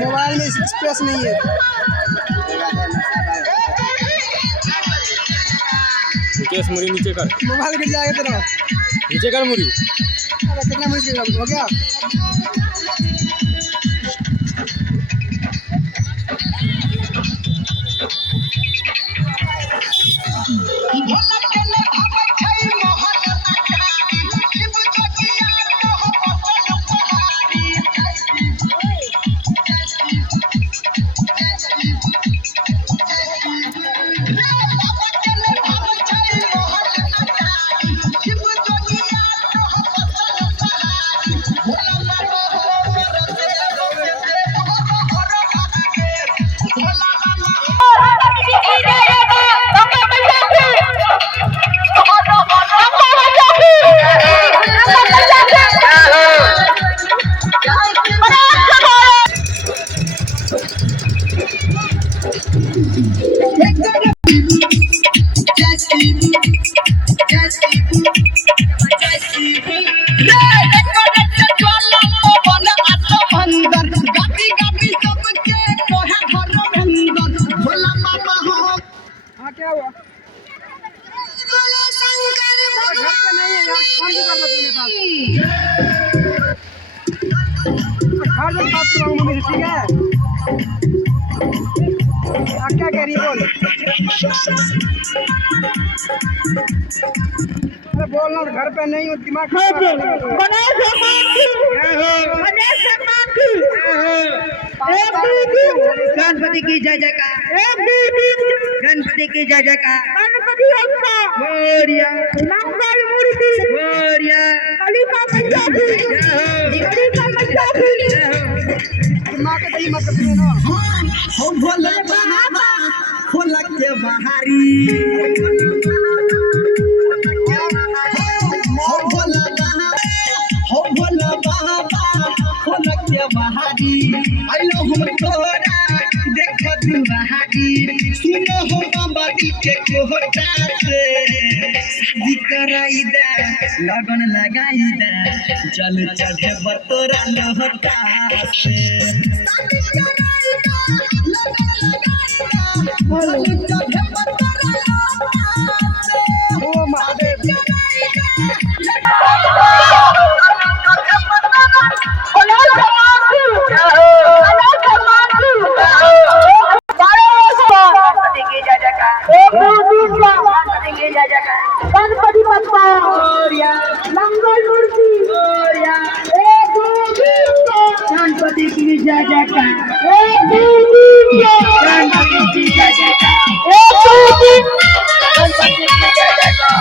Mobile में space नहीं है। केस मुड़ी नीचे कर, मोबाइल गिर जाएगा तेरा। नीचे कर मुड़ी। अरे कितना मुश्किल हो गया। क्या हुआ? घर पे नहीं है यार, कौन सी करना तुम्हें बात? घर में बात करो मम्मी से, ठीक है? आप क्या कह रही है बोल? अरे बोलना, घर पे नहीं हूँ, दिमाग गणपति की जय जयकार, गणपति की जय जयकार, गणपति मोरिया, मंगल मूर्ति मोरिया, कालिका मैया की, कालिका मैया की, दिमाग का दही मत करते ना। हो भोला बाबा, भोला के बहारी, हो भोला बाबा, हो भोला बाबा, भोला के बहारी, आइलो हम तोरा देख दुआरी, सुनो हो बाबा जी के कोहटा से, शादी कराई दे, लगन लगाई दे, चल चढ़े बतोरा लोहटा से, शादी कराई दे, लगन लगाई दे, चल चढ़े बतोरा लोहटा से, ओ महादेव गणपति बप्पा मंगल मूर्ति गणपति की जय जयकार, गणपति की जय जयकार, गणपति की जय जयकार।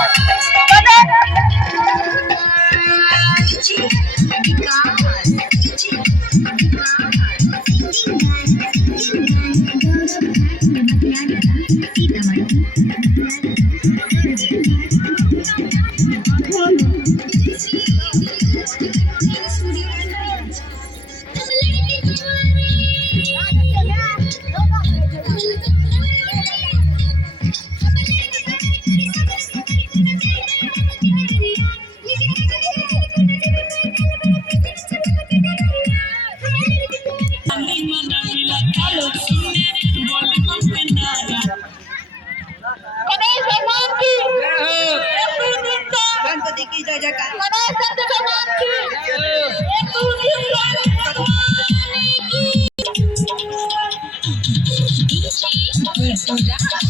सुरा